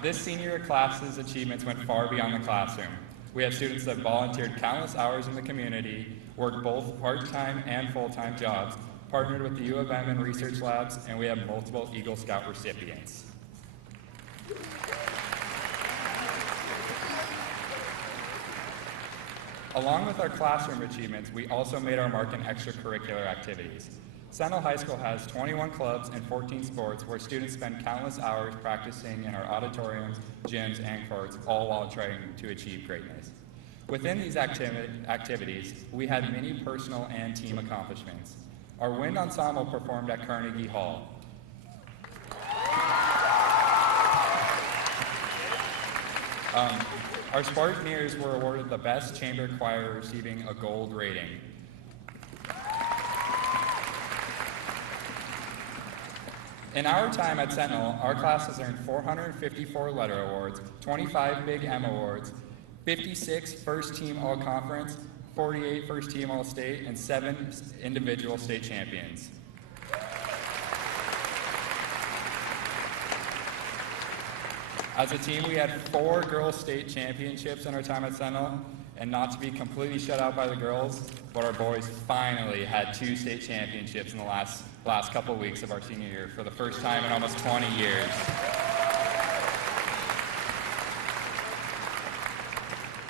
This senior class's achievements went far beyond the classroom. We have students that volunteered countless hours in the community, worked both part-time and full-time jobs, partnered with the U of M and research labs, and we have multiple Eagle Scout recipients. Along with our classroom achievements, we also made our mark in extracurricular activities. Sentinel High School has 21 clubs and 14 sports where students spend countless hours practicing in our auditoriums, gyms, and courts, all while trying to achieve greatness. Within these activities, we had many personal and team accomplishments. Our wind ensemble performed at Carnegie Hall. Our Spartaneers were awarded the best chamber choir, receiving a gold rating. In our time at Sentinel, our class has earned 454 letter awards, 25 Big M awards, 56 first team all-conference, 48 first team all-state, and 7 individual state champions. As a team, we had 4 girls state championships in our time at Sentinel, and not to be completely shut out by the girls, but our boys finally had 2 state championships in the last couple of weeks of our senior year for the first time in almost 20 years.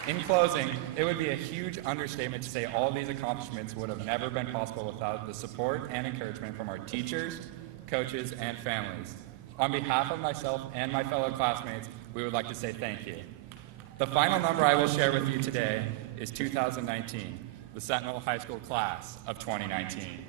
In closing, it would be a huge understatement to say all these accomplishments would have never been possible without the support and encouragement from our teachers, coaches, and families. On behalf of myself and my fellow classmates, we would like to say thank you. The final number I will share with you today is 2019, the Sentinel High School class of 2019.